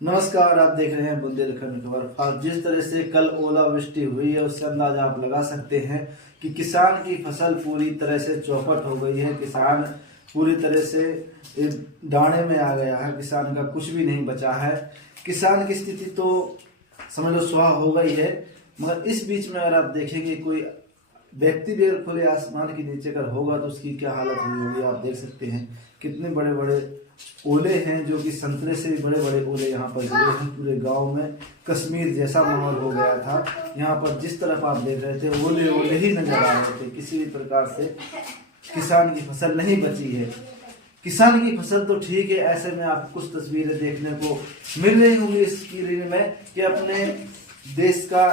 नमस्कार, आप देख रहे हैं बुंदेलखंड खबर। आज जिस तरह से कल ओलावृष्टि हुई है उससे अंदाजा आप लगा सकते हैं कि किसान की फसल पूरी तरह से चौपट हो गई है। किसान पूरी तरह से दाने में आ गया है। किसान का कुछ भी नहीं बचा है। किसान की स्थिति तो समझ लो स्वाहा हो गई है। मगर इस बीच में अगर आप देखेंगे कोई व्यक्ति भी अगर खुले आसमान के नीचे अगर होगा तो उसकी क्या हालत हुई होगी। आप देख सकते हैं कितने बड़े बड़े ओले हैं, जो कि संतरे से भी बड़े बड़े ओले यहाँ पर गिरे हैं। पूरे गांव में कश्मीर जैसा माहौल हो गया था। यहाँ पर जिस तरफ आप देख रहे थे ओले ओले ही नजर आ रहे थे। किसी भी प्रकार से किसान की फसल नहीं बची है। किसान की फसल तो ठीक है, ऐसे में आपको कुछ तस्वीरें देखने को मिल रही होंगी स्क्रीन में कि अपने देश का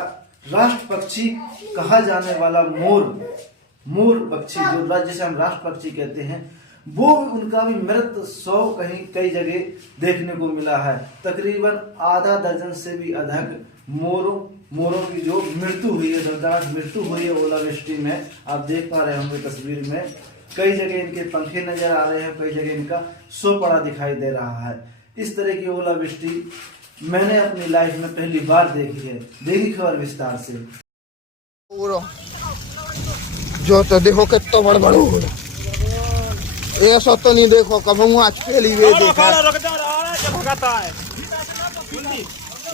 राष्ट्र पक्षी कहा जाने वाला मोर पक्षी, जो राज्य से हम राष्ट्र पक्षी कहते हैं, वो उनका भी मृत शव कहीं कई जगह देखने को मिला है। तकरीबन आधा दर्जन से भी अधिक मोरों की जो मृत्यु हुई है, दर्दनाक मृत्यु हुई है ओलावृष्टि में। आप देख पा रहे होंगे तस्वीर में कई जगह इनके पंखे नजर आ रहे हैं, कई जगह इनका शव पड़ा दिखाई दे रहा है। इस तरह की ओलावृष्टि मैंने अपनी लाइफ में पहली बार देखी है। देखी खबर विस्तार से। जो तो देखो कितना बड़ हो ऐसा तो नहीं देखो कब आज पहली वे देखा।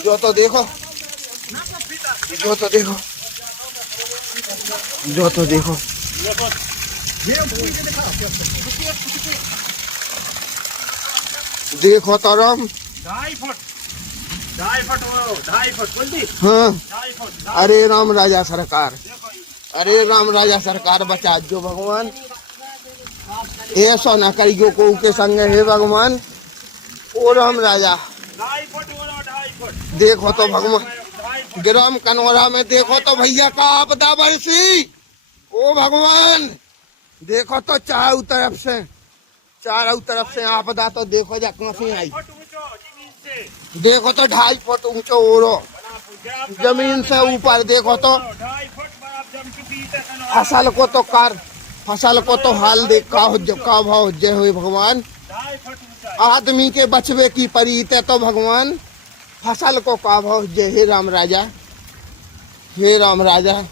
जो तो देखो जो तो देखो जो तो देखो देखो तो राम 2.5 फुट हाँ। अरे राम राजा सरकार, अरे राम राजा सरकार बचा जो भगवान, ऐसा ना करियो को के संग हे भगवान। ओ राम राजा देखो तो भगवान ग्राम कनौरा में देखो तो भैया का आपदा बरसी। ओ भगवान देखो तो चारों तरफ से आपदा तो देखो जा कहाँ आई। देखो तो 2.5 फुट ऊंचो ओरो जमीन से ऊपर। देखो तो फसल को तो हाल देख का भाव जय हुए भगवान। आदमी के बचवे की परीत है तो भगवान फसल को का भाव जय। हे राम राजा, हे राम राजा।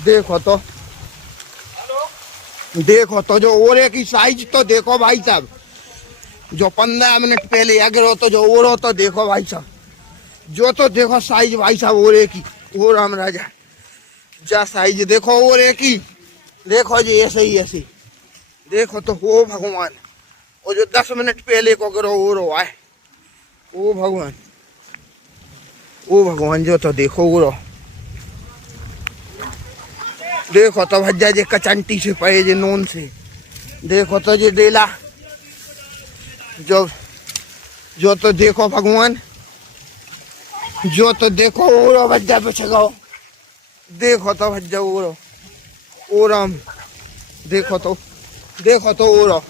देखो तो जो ओरे की साइज तो देखो भाई साहब। जो 15 मिनट पहले अगरो तो जो ओरो तो देखो भाई साहब। जो तो देखो साइज भाई साहब ओरे की। ओ राम राजा जा साइज देखो ओरे की। देखो जी ऐसे देखो तो हो भगवान। वो जो 10 मिनट पहले को करो वो रो आए। ओ भगवान जो तो देखो वो रो। देखो तो भज्जा जे कचंटी से पे जे नोन से। देखो तो जे डेला जो तो देखो भगवान। जो तो देखो वो रो भज्जा पे गाओ। देखो तो भज्जा वो रो। ओ राम देखो तो ओ रो।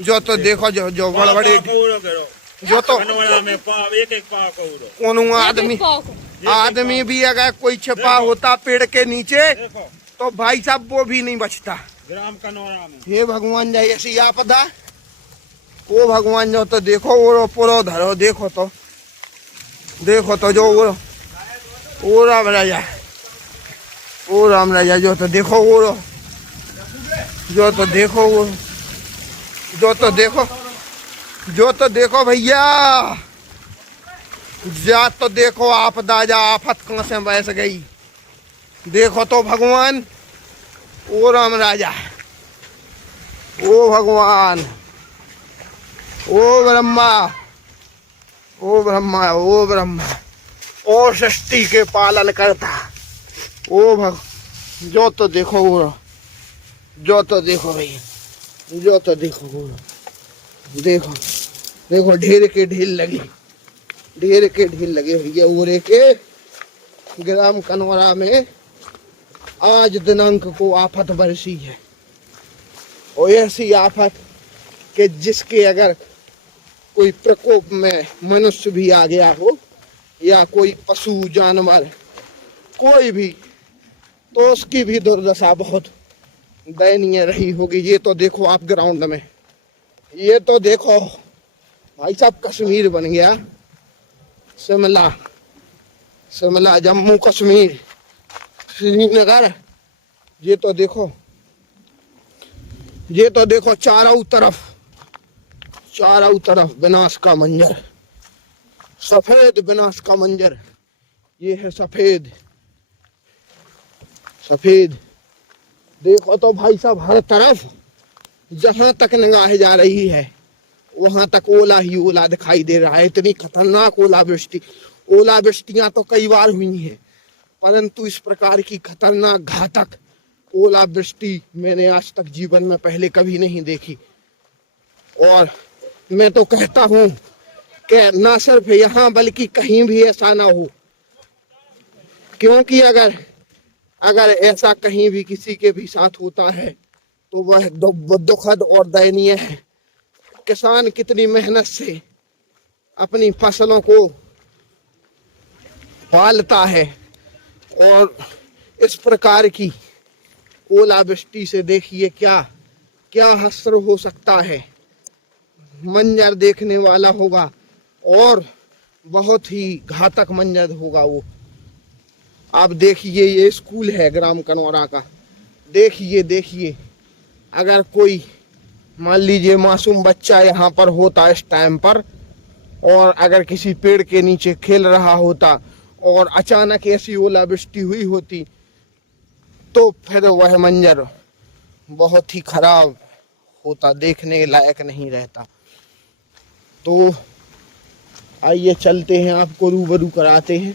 जो तो देखो जो बड़े बड़े जो तो आदमी भी अगर कोई छिपा होता पेड़ के नीचे तो भाई साहब वो भी नहीं बचता। ग्राम कनौरा में हे भगवान जाए ऐसी आपदा। ओ भगवान जो तो देखो वो पूरा धरो। देखो तो जो वो राम राजा, ओ राम राजा। जो तो देखो वो जो तो देखो भैया। जा तो देखो आपदा जा आफत कहाँ से बस गई। देखो तो भगवान। ओ राम राजा, ओ भगवान, ओ ब्रह्मा ओ सृष्टि के पालन करता। जो तो देखो वो, जो तो देखो भैया, जो तो देखो वो। देखो ढेर के ढील लगे भैया ओरे के। ग्राम कनौरा में आज दिनांक को आफत बरसी है। और ऐसी आफत कि जिसके अगर कोई प्रकोप में मनुष्य भी आ गया हो या कोई पशु जानवर कोई भी, तो उसकी भी दुर्दशा बहुत दयनीय रही होगी। ये तो देखो आप ग्राउंड में, ये तो देखो भाई साहब कश्मीर बन गया, शिमला, शिमला, जम्मू कश्मीर, श्रीनगर। ये तो देखो, ये तो देखो चारों तरफ विनाश का मंजर, सफेद विनाश का मंजर। ये है सफेद, सफेद। देखो तो भाई साहब हर तरफ जहां तक निगाह जा रही है वहां तक ओला ही ओला दिखाई दे रहा है। इतनी खतरनाक ओलावृष्टि, ओलावृष्टियां तो कई बार हुई हैं, परंतु इस प्रकार की खतरनाक घातक ओलावृष्टि मैंने आज तक जीवन में पहले कभी नहीं देखी। और मैं तो कहता हूं कि ना सिर्फ यहाँ बल्कि कहीं भी ऐसा ना हो, क्योंकि अगर ऐसा कहीं भी किसी के भी साथ होता है तो वह दुखद और दयनीय है। किसान कितनी मेहनत से अपनी फसलों को पालता है और इस प्रकार की ओलावृष्टि से देखिए क्या क्या हश्र हो सकता है। मंजर देखने वाला होगा और बहुत ही घातक मंजर होगा वो। आप देखिए ये स्कूल है ग्राम कनौरा का, देखिए अगर कोई मान लीजिए मासूम बच्चा यहाँ पर होता इस टाइम पर और अगर किसी पेड़ के नीचे खेल रहा होता और अचानक ऐसी ओलावृष्टि हुई होती तो फिर वह मंजर बहुत ही खराब होता, देखने लायक नहीं रहता। तो आइए चलते हैं, आपको रूबरू कराते हैं।